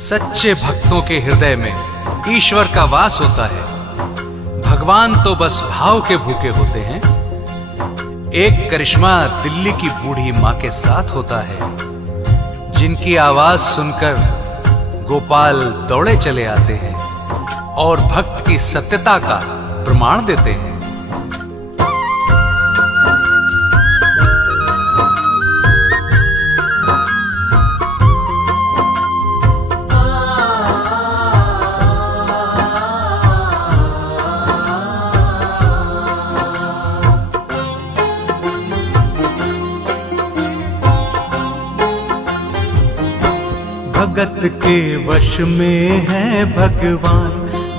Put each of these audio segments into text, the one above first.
सच्चे भक्तों के हृदय में ईश्वर का वास होता है। भगवान तो बस भाव के भूखे होते हैं। एक करिश्मा दिल्ली की बूढ़ी माँ के साथ होता है, जिनकी आवाज सुनकर गोपाल दौड़े चले आते हैं और भक्त की सत्यता का प्रमाण देते हैं। भगत के वश में है भगवान,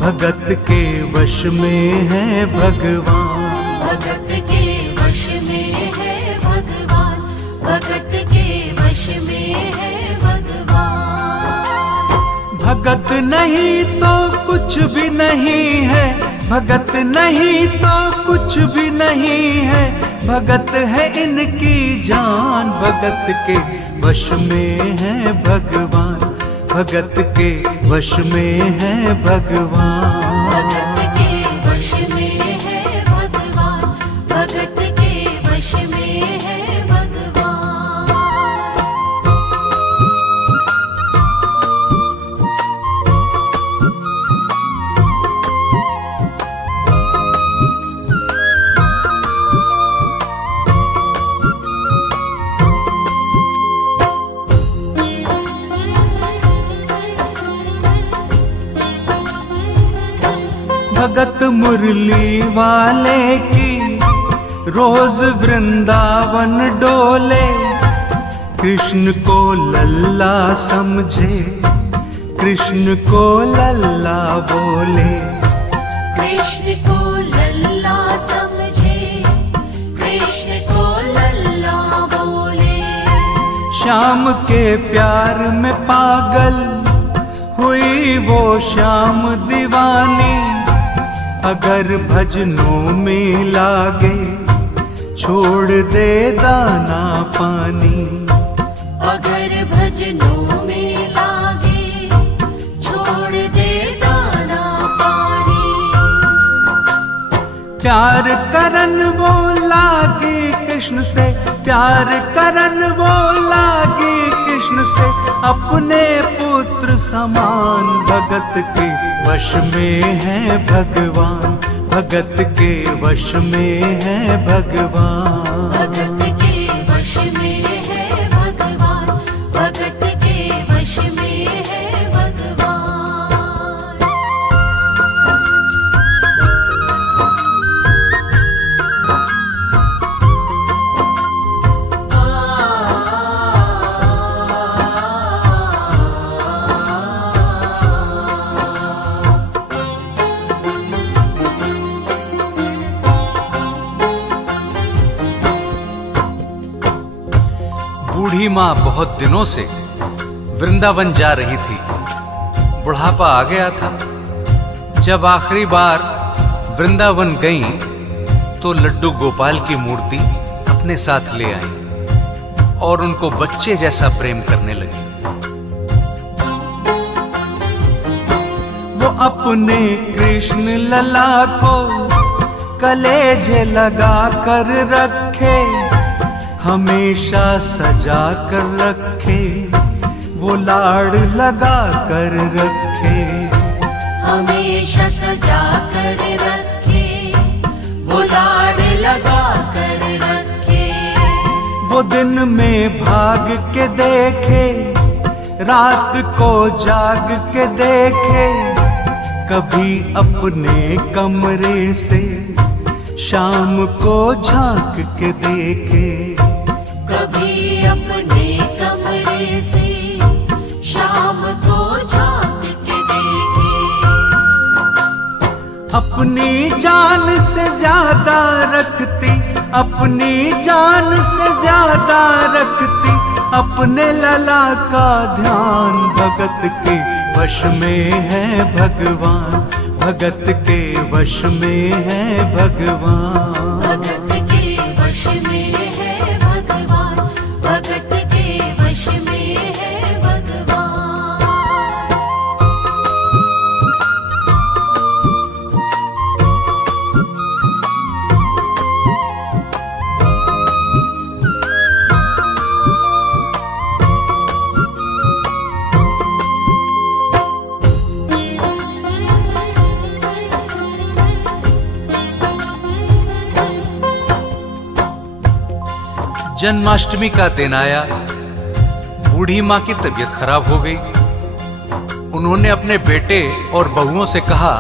भगत के वश में है भगवान, भगत के वश में है भगवान, भगत के वश में है भगवान। भगत नहीं तो कुछ भी नहीं है, भगत नहीं तो कुछ भी नहीं है, भगत है इनकी जान। भगत के वश में है भगवान, भगत के वश में है भगवान, भगत के वश में है भगवान, भगत के वश में है भगवान। भगत मुरली वाले की रोज वृंदावन डोले, कृष्ण को लल्ला समझे, कृष्ण को लल्ला बोले, कृष्ण को लल्ला समझे, कृष्ण को लल्ला बोले। श्याम के प्यार में पागल हुई वो श्याम दीवानी, अगर भजनों में लागे छोड़ दे दाना पानी, अगर भजनों में लागे छोड़ दे दाना पानी। प्यार करन वो लागे कृष्ण से, प्यार करन वो लागे कृष्ण से, अपने पुत्र समान। भगत के वश में है भगवान, भगत के वश में है भगवान, भगत के वश में है भगवान, भगत के वश में है भगवान। बूढ़ी माँ बहुत दिनों से वृंदावन जा रही थी। बुढ़ापा आ गया था। जब आखिरी बार वृंदावन गईं, तो लड्डू गोपाल की मूर्ति अपने साथ ले आई और उनको बच्चे जैसा प्रेम करने लगी। वो अपने कृष्ण लला को कलेजे लगा कर रखे, हमेशा सजा कर रखे, वो लाड़ लगा कर रखे, हमेशा सजा कर रखे, वो लाड़ लगा कर रखे। वो दिन में भाग के देखे, रात को जाग के देखे, कभी अपने कमरे से शाम को झांक के देखे, कभी अपने कमरे से शाम को झांक के देखे। अपनी जान से ज्यादा रखती, अपनी जान से ज्यादा रखती, अपने लला का ध्यान। भगत के वश में है भगवान, भगत के वश में है भगवान, भगत के वश में है भगवान, भगत के वश में है भगवान। जन्माष्टमी का दिन आया। बूढ़ी माँ की तबीयत खराब हो गई। उन्होंने अपने बेटे और बहुओं से कहा,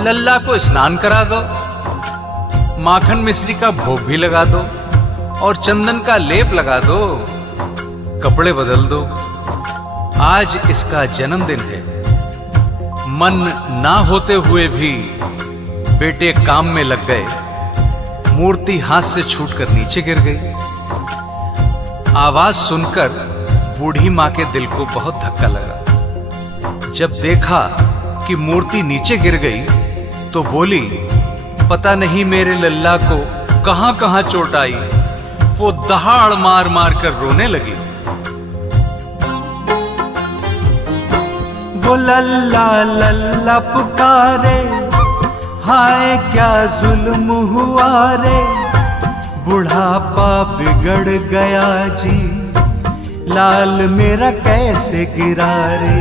लल्ला को स्नान करा दो, माखन मिश्री का भोग भी लगा दो और चंदन का लेप लगा दो, कपड़े बदल दो। आज इसका जन्मदिन है। मन ना होते हुए भी बेटे काम में लग गए। मूर्ति हाथ से छूटकर नीचे गिर गई। आवाज सुनकर बूढ़ी माँ के दिल को बहुत धक्का लगा। जब देखा कि मूर्ति नीचे गिर गई तो बोली, पता नहीं मेरे लल्ला को कहां कहां चोट आई। वो दहाड़ मार मार कर रोने लगी। वो लल्ला लल्ला पुकारे, हाय क्या जुल्म हुआ रे। बुढ़ापा बिगड़ गया जी, लाल मेरा कैसे गिरा रे।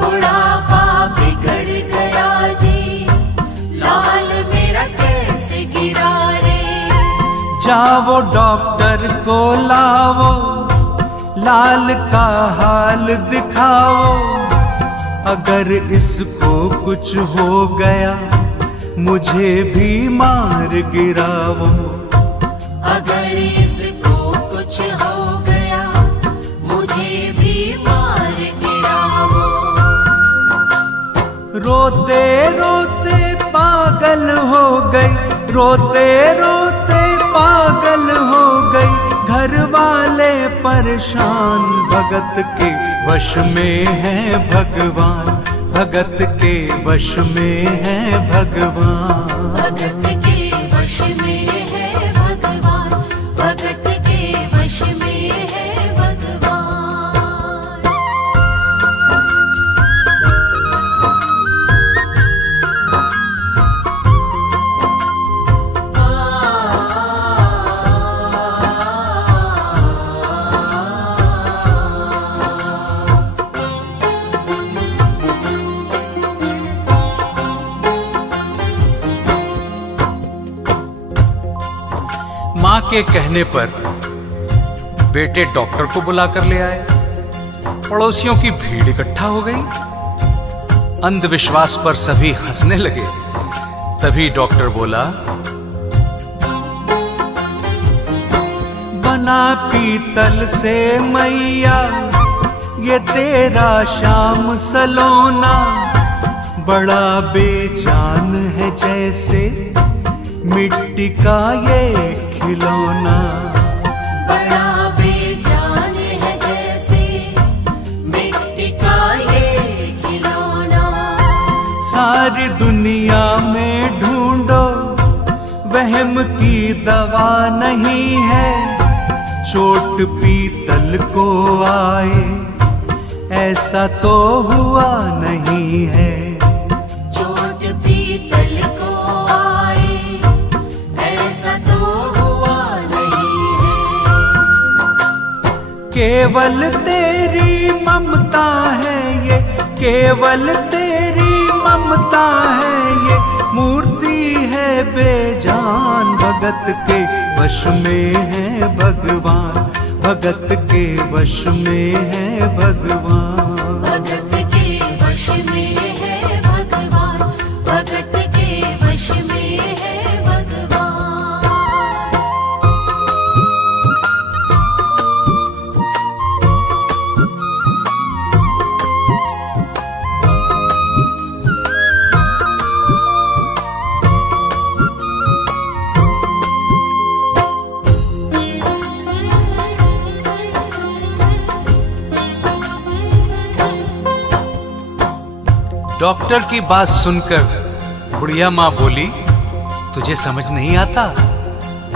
बुढ़ापा बिगड़ गया जी, लाल मेरा कैसे गिरा रे। जाओ डॉक्टर को लाओ, लाल का हाल दिखाओ। अगर इसको कुछ हो गया मुझे भी मार गिराओ। अगर इसको कुछ हो गया मुझे भी मार गिराओ। रोते रोते पागल हो गई, रोते रोते पागल हो गई। घर वाले परेशान, भगत के वश में है भगवान, भगत के वश में है भगवान। भगत के वश में है भगवान, भगत के वश में है भगवान। मां के कहने पर बेटे डॉक्टर को बुलाकर ले आए। पड़ोसियों की भीड़ इकट्ठा हो गई। अंधविश्वास पर सभी हंसने लगे। तभी डॉक्टर बोला, बना पीतल से मैया ये तेरा शाम सलोना। बड़ा बेजान है जैसे मिट्टी का ये खिलौना। बड़ा बेजान है जैसे मिट्टी का ये खिलौना। सारी दुनिया में ढूंढो वहम की दवा नहीं है। चोट पीतल को आए ऐसा तो हुआ नहीं है। चोट पीतल को आए ऐसा तो हुआ नहीं है। केवल तेरी ममता है ये, केवल तेरी ममता है ये। मूर्ति है बेजान, भगत के वश में है भगवान, भगत के वश में है भगवान। भगत के वश में है भगवान, भगत के वश में है भगवान। डॉक्टर की बात सुनकर बुढ़िया माँ बोली, तुझे समझ नहीं आता?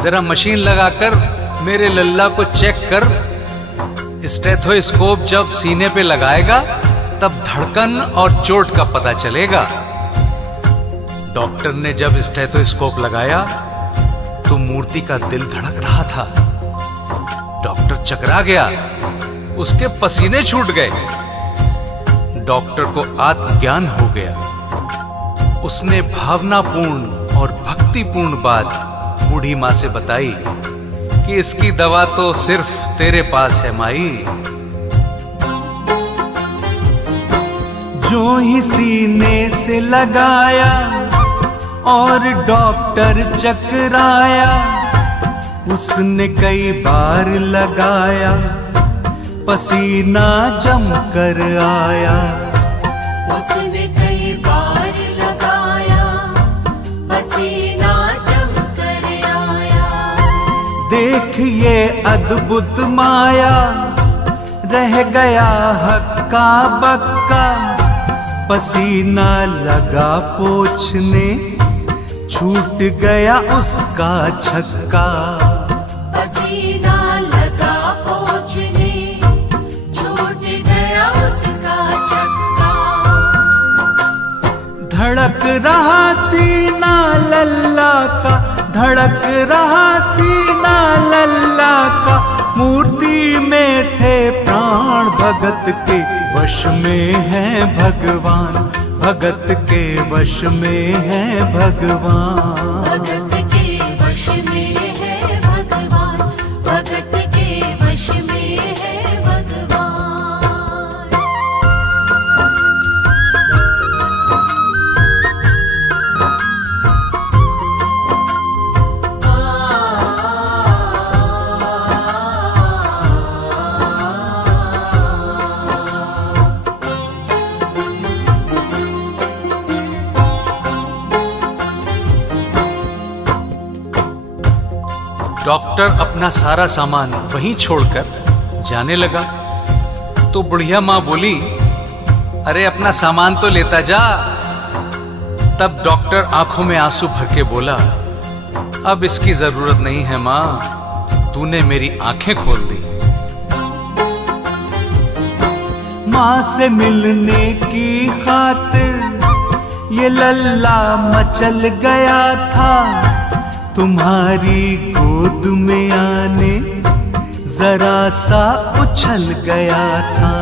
जरा मशीन लगाकर मेरे लल्ला को चेक कर। स्टेथोस्कोप जब सीने पे लगाएगा तब धड़कन और चोट का पता चलेगा। डॉक्टर ने जब स्टेथोस्कोप लगाया तो मूर्ति का दिल धड़क रहा था। डॉक्टर चकरा गया, उसके पसीने छूट गए। डॉक्टर को आत्मज्ञान हो गया। उसने भावनापूर्ण और भक्तिपूर्ण बात बूढ़ी माँ से बताई कि इसकी दवा तो सिर्फ तेरे पास है माई। जो ही सीने से लगाया और डॉक्टर चकराया, उसने कई बार लगाया, पसीना जम कर आया। उसने कई बार लगाया, पसीना जम कर आया। देख ये अद्भुत माया, रह गया हक्का बक्का। पसीना लगा पोंछने, छूट गया उसका छक्का। पसीना लगा पोंछने, छूट गया उसका छक्का। धड़क रहा सीना लल्ला का, धड़क रहा सीना लल्ला का। मूर्ति में थे प्राण, भगत के वश में है भगवान, भगत के वश में है भगवान। भगत के वश में है भगवान, भगत के वश में है भगवान। डॉक्टर अपना सारा सामान वहीं छोड़कर जाने लगा तो बुढ़िया माँ बोली, अरे अपना सामान तो लेता जा। तब डॉक्टर आंखों में आंसू भर के बोला, अब इसकी जरूरत नहीं है माँ, तूने मेरी आंखें खोल दी। माँ से मिलने की खातिर ये लल्ला मचल गया था। तुम्हारी गोद में आने जरा सा उछल गया था।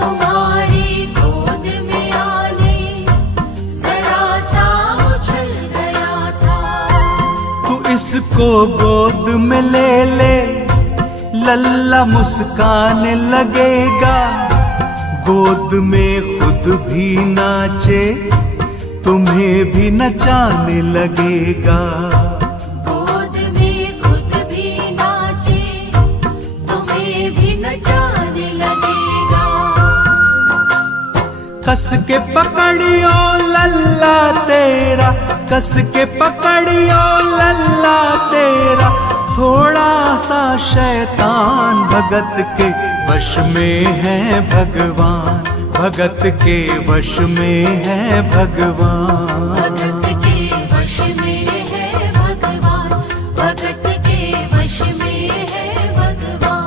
तुम्हारी गोद में आने जरा सा उछल गया था। तू इसको गोद में ले ले, लल्ला मुस्काने लगेगा। गोद में खुद भी नाचे, तुम्हें भी नचाने लगेगा। गोद में खुद भी नाचे, तुम्हें भी नचाने लगेगा। कस के पकड़ियो लल्ला तेरा, कस के पकड़ियो लल्ला तेरा। थोड़ा सा शैतान भगत के वश में है भगवान, भगत के वश में है भगवान। भगत के वश में है भगवान, भगत के वश में है भगवान।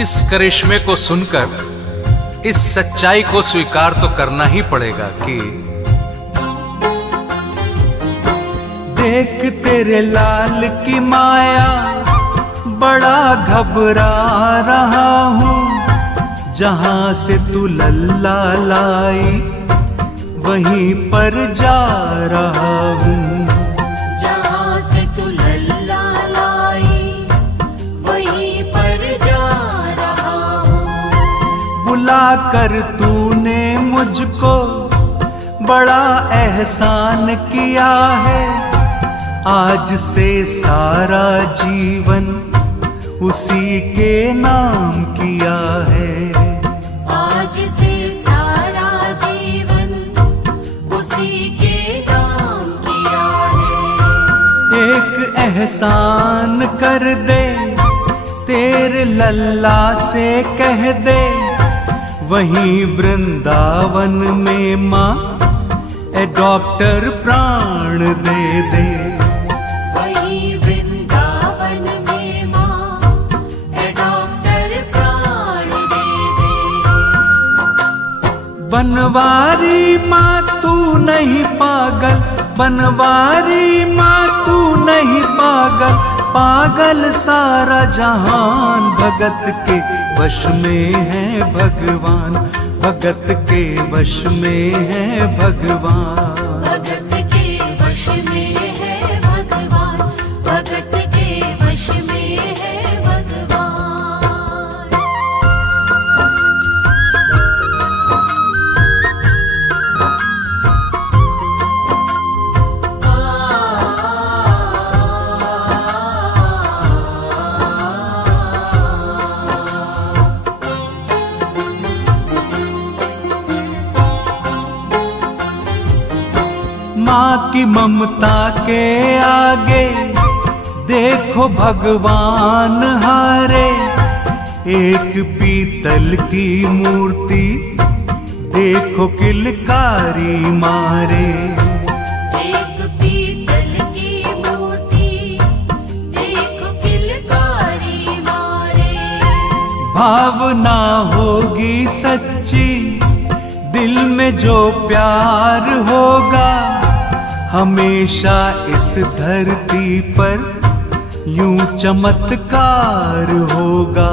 इस करिश्मे को सुनकर इस सच्चाई को स्वीकार तो करना ही पड़ेगा कि देख तेरे लाल की माया, बड़ा घबरा रहा हूँ। जहां से तू लल्ला लाई, वहीं पर जा रहा हूँ। जहां से तू लल्ला लाई, वहीं पर जा रहा हूँ। बुला कर तूने मुझको बड़ा एहसान किया है। आज से सारा जीवन उसी के नाम किया है। आज से सारा जीवन उसी के नाम किया है। एक एहसान कर दे, तेरे लल्ला से कह दे। वहीं वृंदावन में माँ ए डॉक्टर प्राण दे दे। वहीं वृंदावन में माँ ए डॉक्टर प्राण दे दे। बनवारी माँ तू नहीं पागल, बनवारी माँ तू नहीं पागल, पागल सारा जहान। भगत के वश में है भगवान, भगत के वश में है भगवान। भगत के वश में है भगवान, भगत के वश में है भगवान। माँ की ममता के आगे देखो भगवान हारे। एक पीतल की मूर्ति देखो किलकारी मारे। एक पीतल की मूर्ति देखो किलकारी मारे। भावना होगी सच्ची, दिल में जो प्यार होगा, हमेशा इस धरती पर यूं चमत्कार होगा।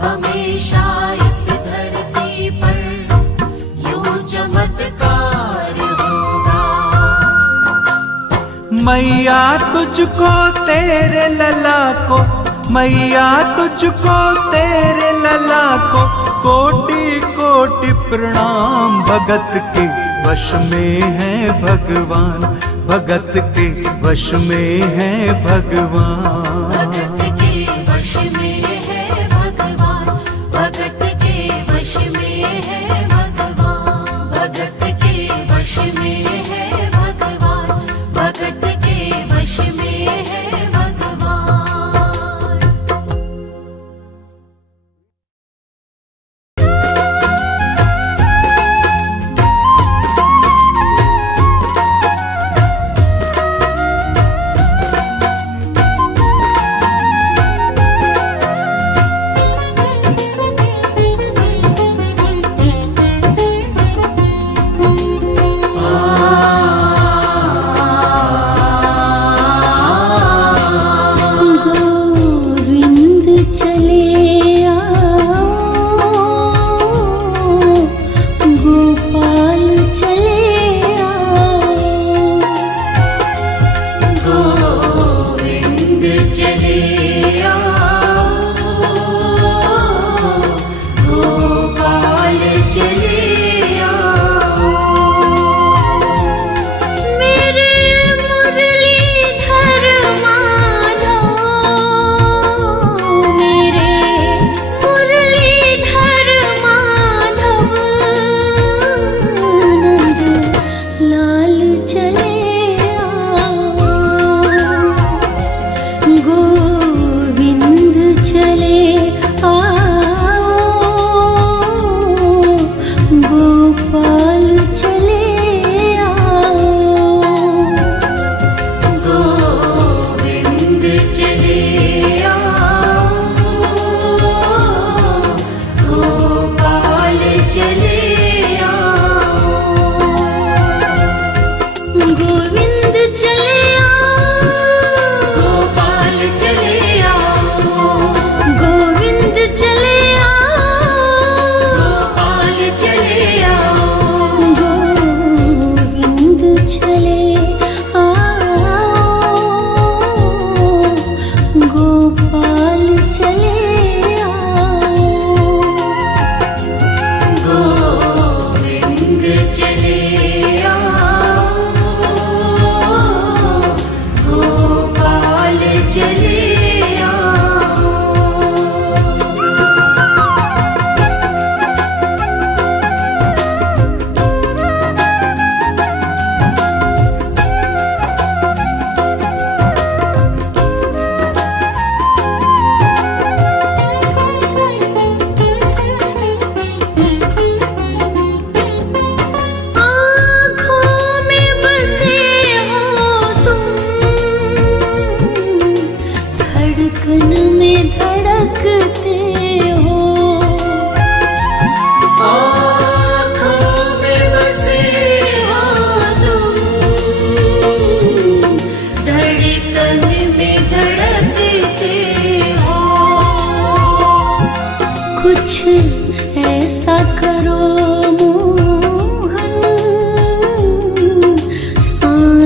हमेशा इस धरती पर यूं चमत्कार होगा। मैया तुझको तेरे लला को, मैया तुझको तेरे लला को कोटि कोटि प्रणाम। भगत के वश में है भगवान, भगत के वश में है भगवान। भगत के वश में है भगवान, भगत के वश में है भगवान। भगत के वश में है भगवान, भगत के वश में है भगवान।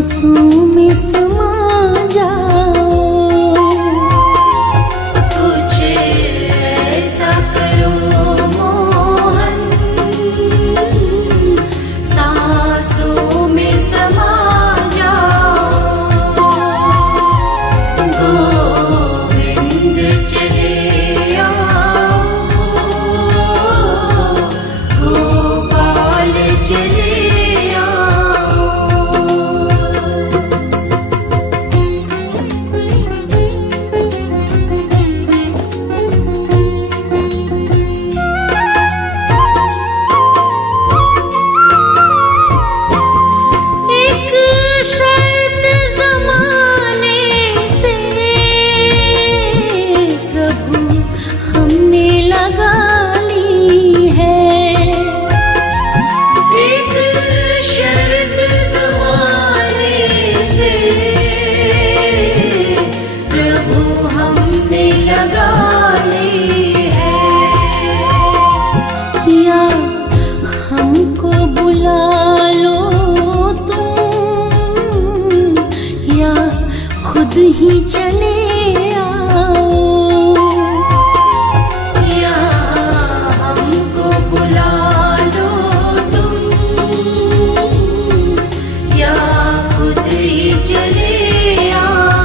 आंसू में समा जाओ, कुछ ऐसा करो मोहन, सांसों में समा जाओ। गोविंद चले आओ, गोपाल चले ही चले आओ, या हमको बुला लो तुम, या खुद ही चले आओ।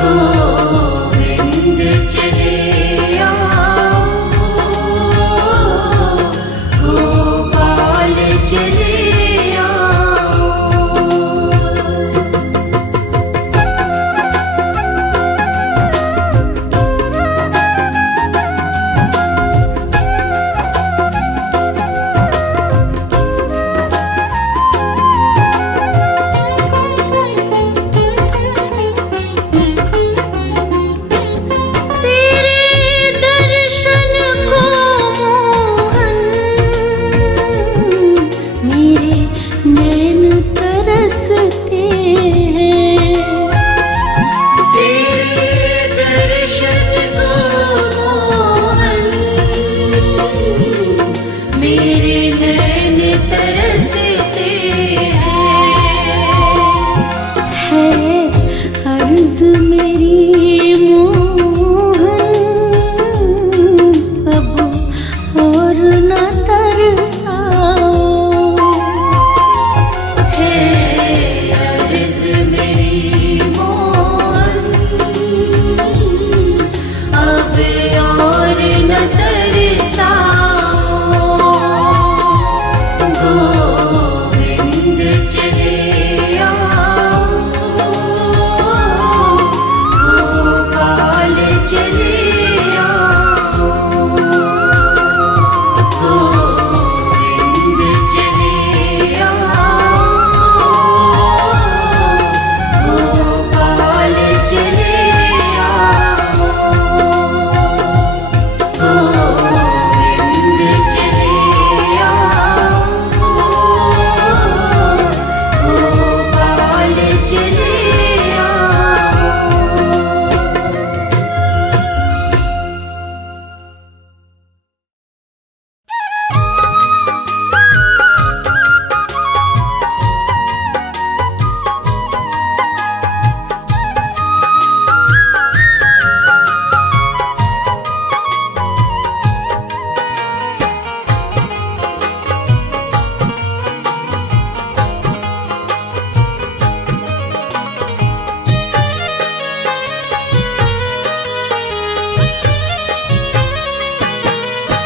गोविंद चले आओ, गोपाल चले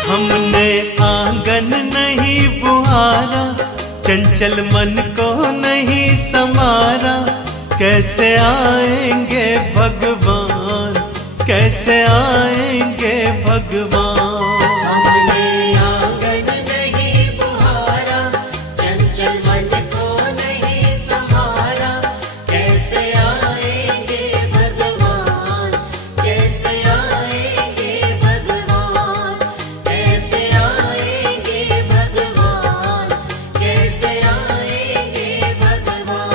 हमने आंगन नहीं बुहारा, चंचल मन को नहीं समारा। कैसे आएंगे भगवान, कैसे आएंगे भगवान। हमने आंगन नहीं बुहारा, चंचल मन को नहीं संभारा। कैसे आएंगे भगवान, कैसे आएंगे भगवान, कैसे आएंगे भगवान, कैसे आएंगे भगवान।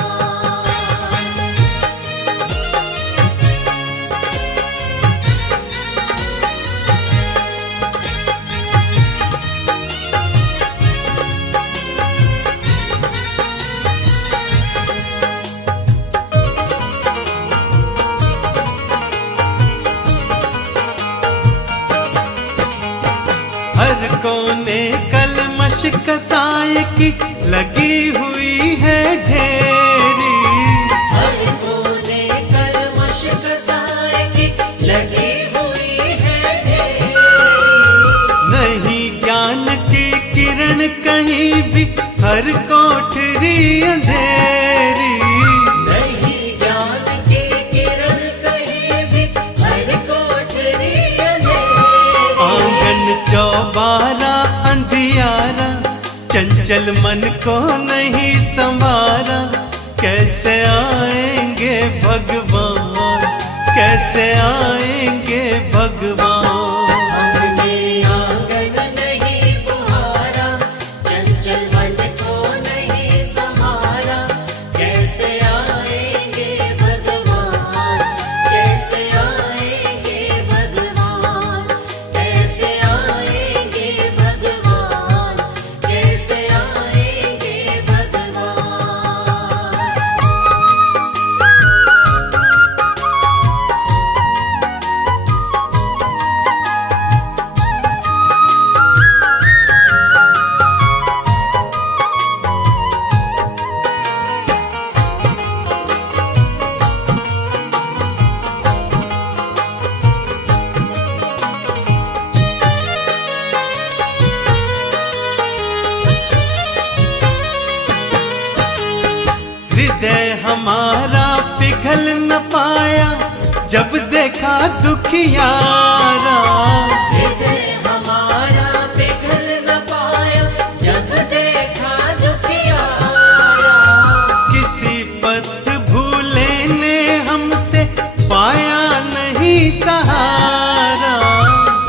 कसाय की लगी हुई है ढेरी। हर कोने कलमश कसाय की लगी हुई है ढेरी। नहीं ज्ञान की किरण कहीं भी, हर कोठरी अंधेरी। नहीं ज्ञान की किरण कहीं भी, हर कोठरी अंधेरी। आंगन चौबारा अंधियारा, चंचल मन को नहीं संवारा। कैसे आएंगे भगवान, कैसे आएंगे भगवान। हमने आंगन नहीं बुहारा, चंचल मन को नहीं संभारा। कैसे आएंगे भगवान, कैसे आएंगे भगवान। कैसे आएंगे भगवान, कैसे आएंगे भगवान। हृदय हमारा पिघल न पाया, जब देखा दुखियारा। हृदय हमारा पिघल न पाया, जब देखा दुखियारा। किसी पथ भूले ने हमसे पाया नहीं सहारा।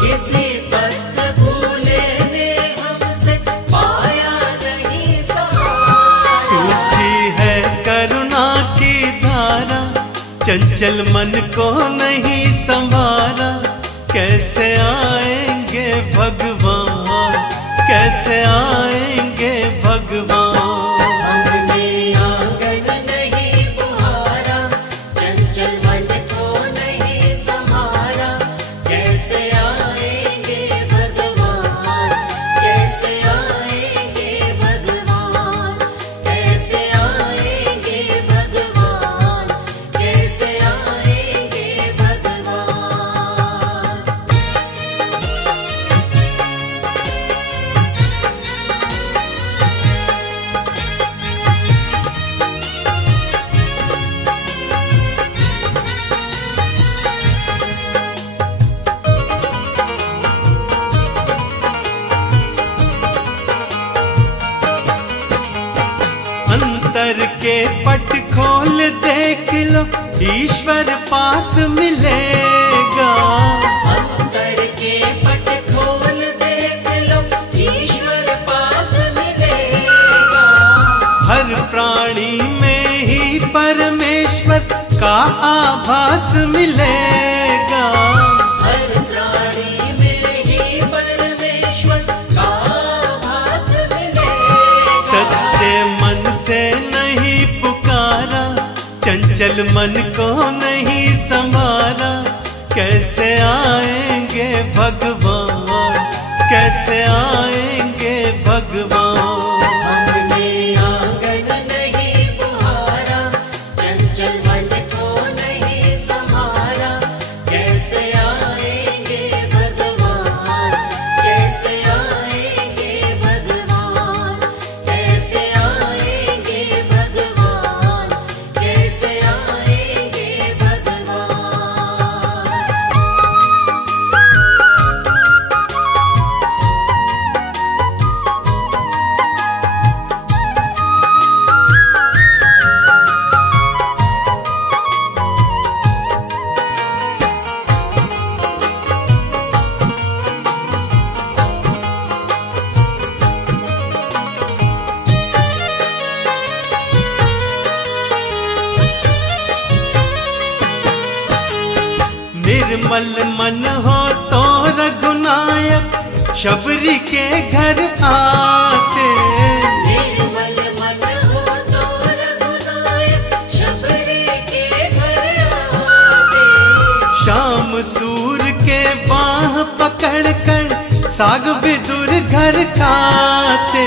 किसी पथ भूले ने हमसे पाया नहीं सहारा। सूखी है करुणा की धारा, चंचल मन को नहीं संवारा। कैसे आएंगे भगवान, कैसे आएंगे भगवान। हमने आंगन नहीं बुहारा, चंचल मन को नहीं संभारा। कैसे आएंगे भगवान, कैसे आएंगे भगवान। कैसे आएंगे भगवान, कैसे आएंगे भगवान। अंतर के पट खोल देख लो, ईश्वर पास मिलेगा। अंतर के पट खोल देख लो, ईश्वर पास मिलेगा। हर प्राणी में ही परमेश्वर का आभास मिलेगा। हर प्राणी में ही परमेश्वर का आभास मिलेगा। सच्चे मन से नहीं पुकारा, चंचल मन को नहीं संवारा। कैसे आएंगे भगवान, कैसे आएंगे भगवान। हमने आंगन नहीं बुहारा, चंचल मन को नहीं संभारा। कैसे आएंगे भगवान, कैसे आएंगे भगवान। कैसे आएंगे भगवान, कैसे आएंगे भगवान। निर्मल मन हो तो रघुनायक, शबरी के घर आते। निर्मल मन हो तो रघुनायक, शबरी के घर आते। शाम सूर के बाह पकड़ कर साग विदुर घर खाते।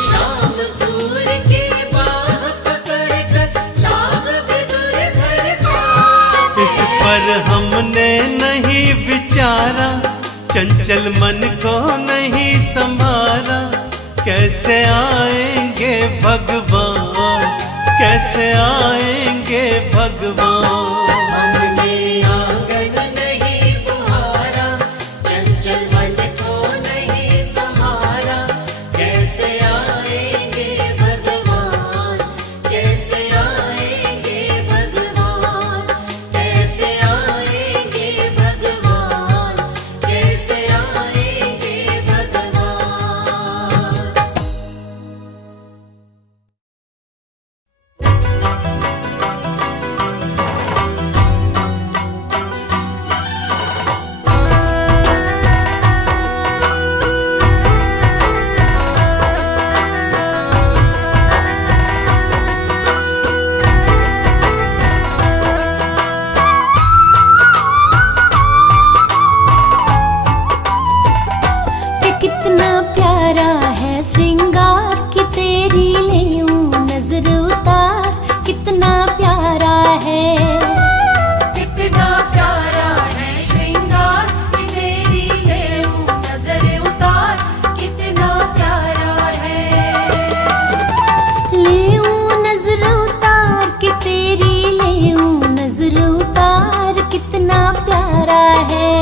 शाम सूर की बाह पकड़ कर साग विदुर घर खाते। इस पर हमने नहीं विचारा, चंचल मन को नहीं संभारा। कैसे आएंगे भगवान, कैसे आएंगे भगवान। हमने आंगन नहीं बुहारा, चंचल मन को नहीं संभारा। कैसे आएंगे भगवान, कैसे आएंगे भगवान, कैसे आएंगे भगवान, कैसे आएंगे भगवान। कि कितना प्यारा है श्रृंगार की तेरी लेऊं नजर उतार, कितना प्यारा है। कितना प्यारा है श्रृंगार कि तेरी लेऊं नजर उतार, कितना प्यारा है। लेऊं नजर उतार कि तेरी लेऊं नजर उतार, कितना प्यारा है।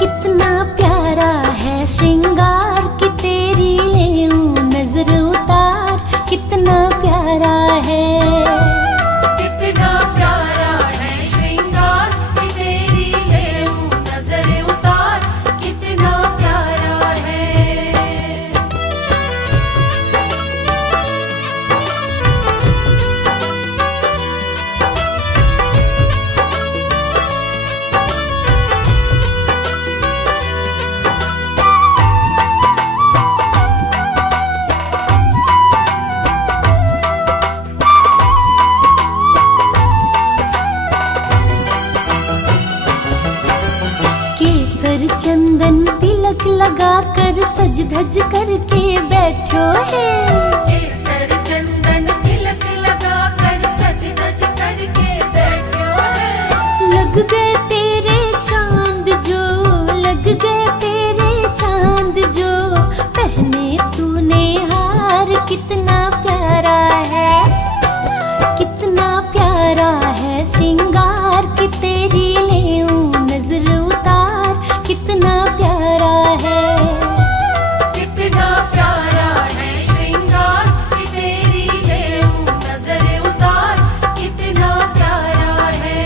कितना प्यारा है श्रृंगार कि तेरी लेऊं नजर उतार, कितना प्यारा है। कितना प्यारा है श्रृंगार कि तेरी लेऊं नजर उतार, कितना प्यारा है। केसर चंदन तिलक लगा कर सज धज करके बैठो है। केसर चंदन तिलक लगा कर सज धज करके बैठो है। लग गए तेरे चांद जो, लग गए तेरे चांद जो, पहने तूने हार, कितना प्यारा है। कितना प्यारा है श्रृंगार कि तेरी लेऊं नजर उतार, कितना प्यारा है। कितना प्यारा है श्रृंगार कि तेरी लेऊं नजर उतार, कितना प्यारा है।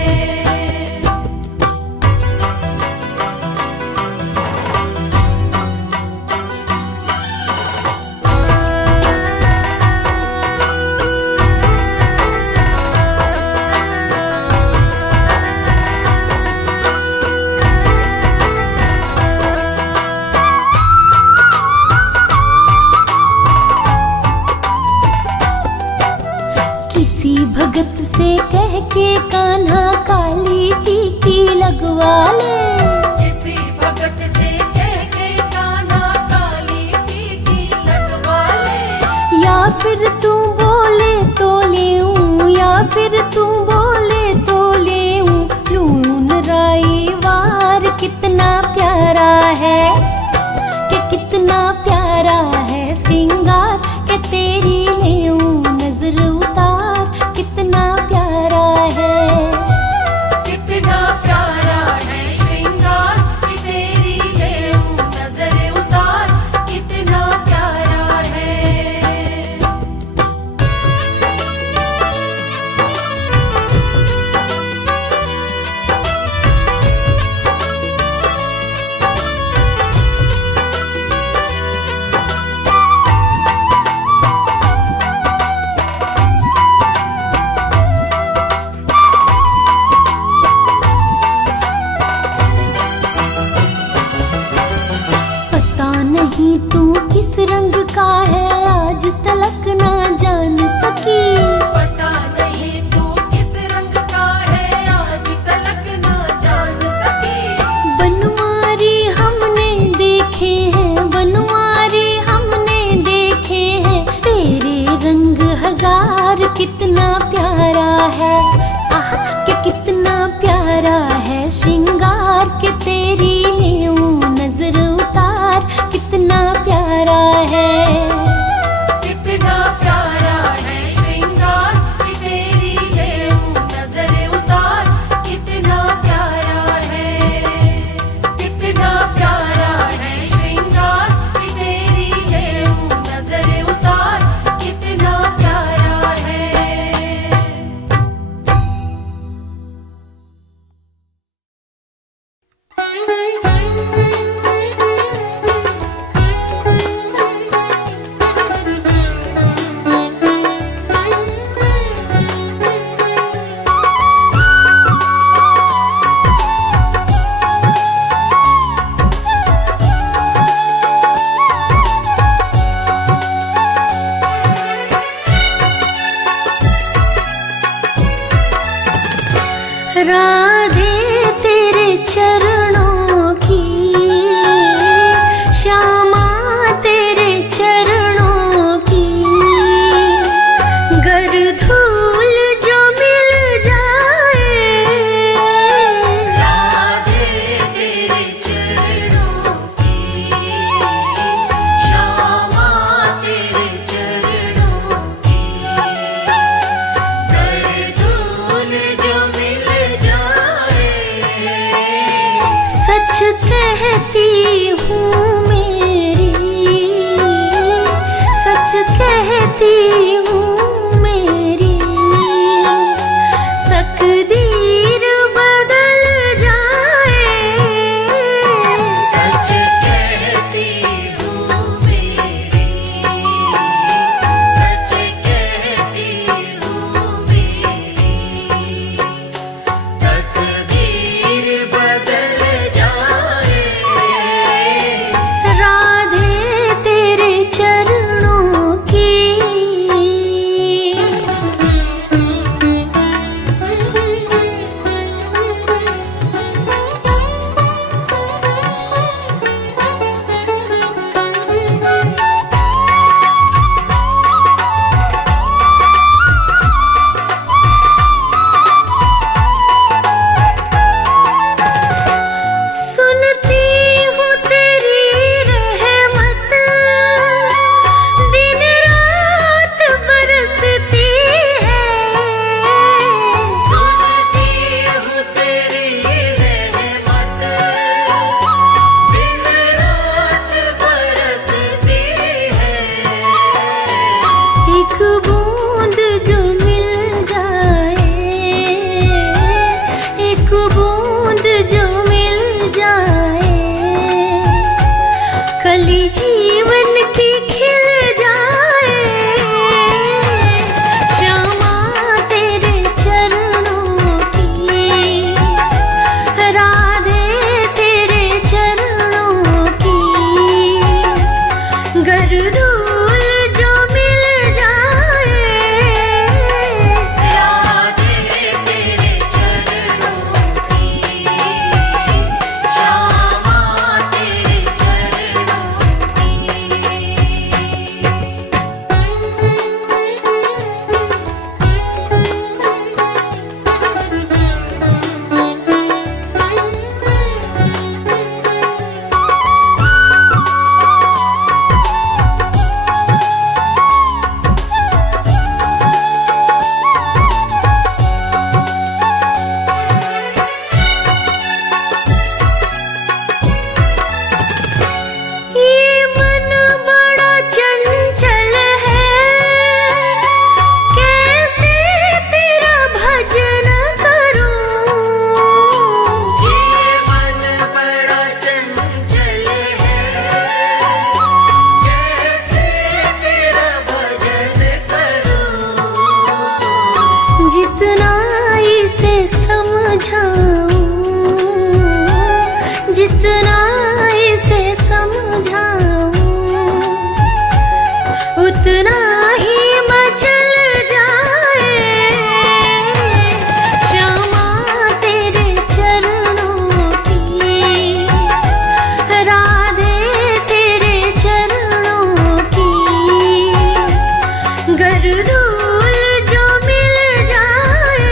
किसी भगत से कह के कान्हा काली टीकी लगवा ले। किसी भगत से कह के कान्हा काली टीकी लगवा ले। या फिर तू बोले तो लेऊं, या फिर तू बोले तो लेऊं लून राई वार, कितना प्यारा है। कि कितना प्यारा है श्रृंगार के तेरी लेऊं नजर उतार, कितना प्यारा है। कितना प्यारा है श्रृंगार कि तेरी लेऊं नजर उतार, कितना प्यारा है। है। आह कि कितना प्यारा है श्रृंगार के तेरी लेऊं नजर उतार, कितना प्यारा है। कितना प्यारा है श्रृंगार कि तेरी लेऊं नजर उतार, कितना प्यारा है। कितना प्यारा है श्रृंगार कि तेरी लेऊं नजर उतार, कितना प्यारा है। राधे तेरे चरणों की, श्यामा तेरे चरणों की, गर धूल जो मिल जाए। राधे तेरे चरणों की, श्यामा तेरे चरणों की, गर धूल जो मिल जाए। सच कहती हूँ मेरी, सच कहती हूँ मेरी, तकदीर बदल जाए। सच कहती हूँ मेरी, सच कहती हूँ मेरी, तकदीर बदल जाए। राधे तेरे चरणों की। सुनती हूँ तेरी रहमत, दिन रात बरसती है। सुनती हूँ तेरी रहमत, दिन रात बरसती है। एक बूंद जो मिल जाए, एक बूंद जो मिल जाए, कली जीवन की खिल जाए। श्यामा तेरे चरणों की, राधे तेरे चरणों की, गर धूल जो मिल जाए। राधे तेरे चरणों की, श्यामा तेरे चरणों गर धूल जो मिल जाए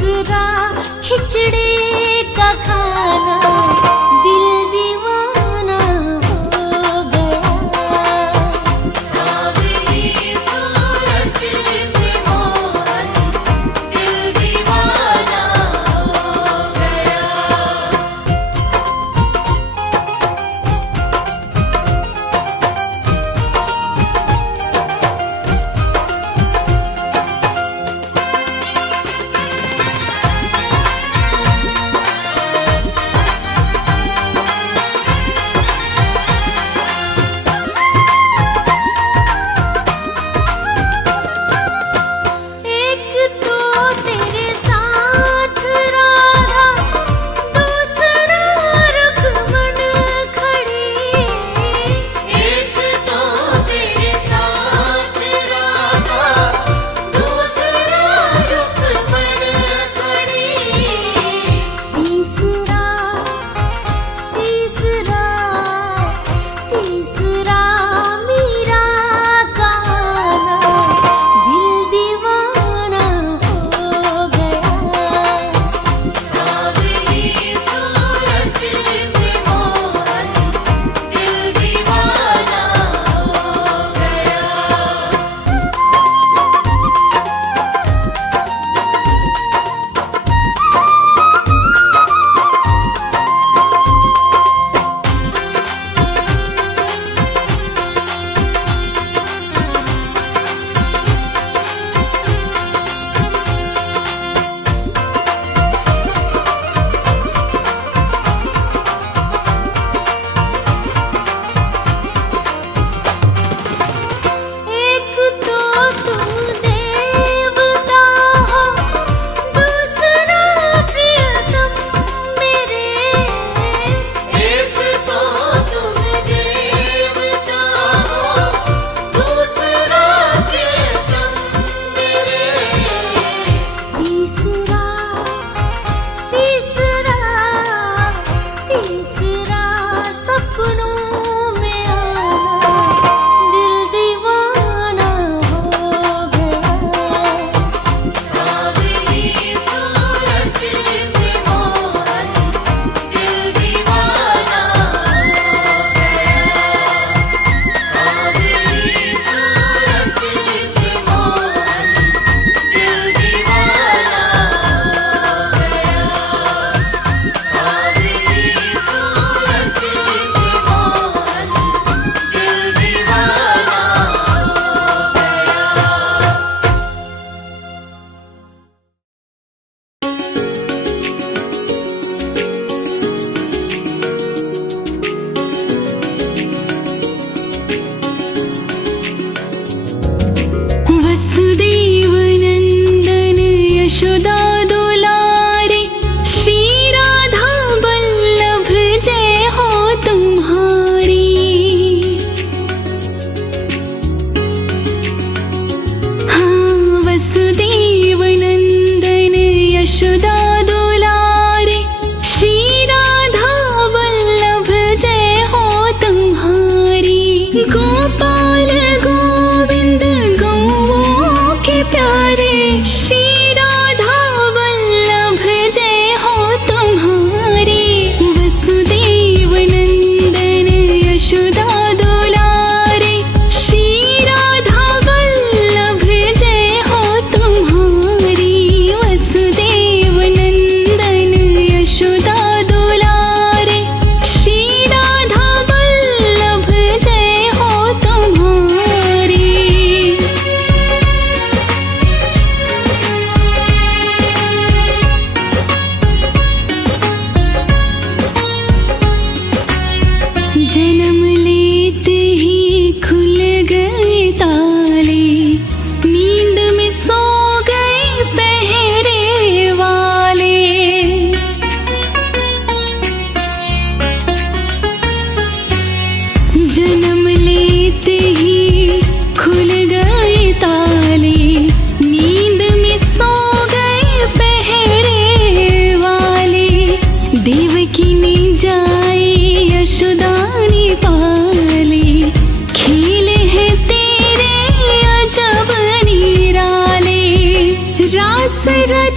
दूसरा खिचड़ी का खाना, दिल दीवाना हो गया। सावली सूरत में मोहन दिल दीवाना हो गया।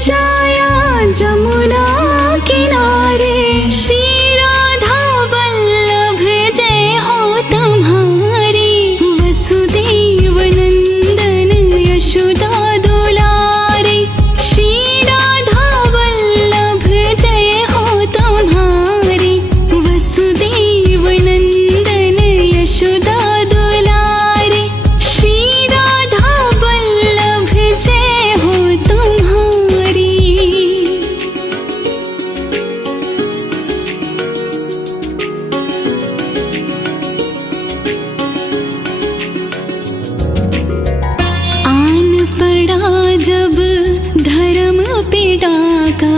बचाया जमुना किनारे, श्री राधा वल्लभ जय हो तुम्हारी। वसुदेव नंदन यशोदा दुलारे, श्री राधा वल्लभ जय हो तुम्हारी। वसुदेव नंदन यशोदा दुलारे, श्री राधा वल्लभ जय हो तुम्हारी। आन पड़ा जब धर्म पे डाका,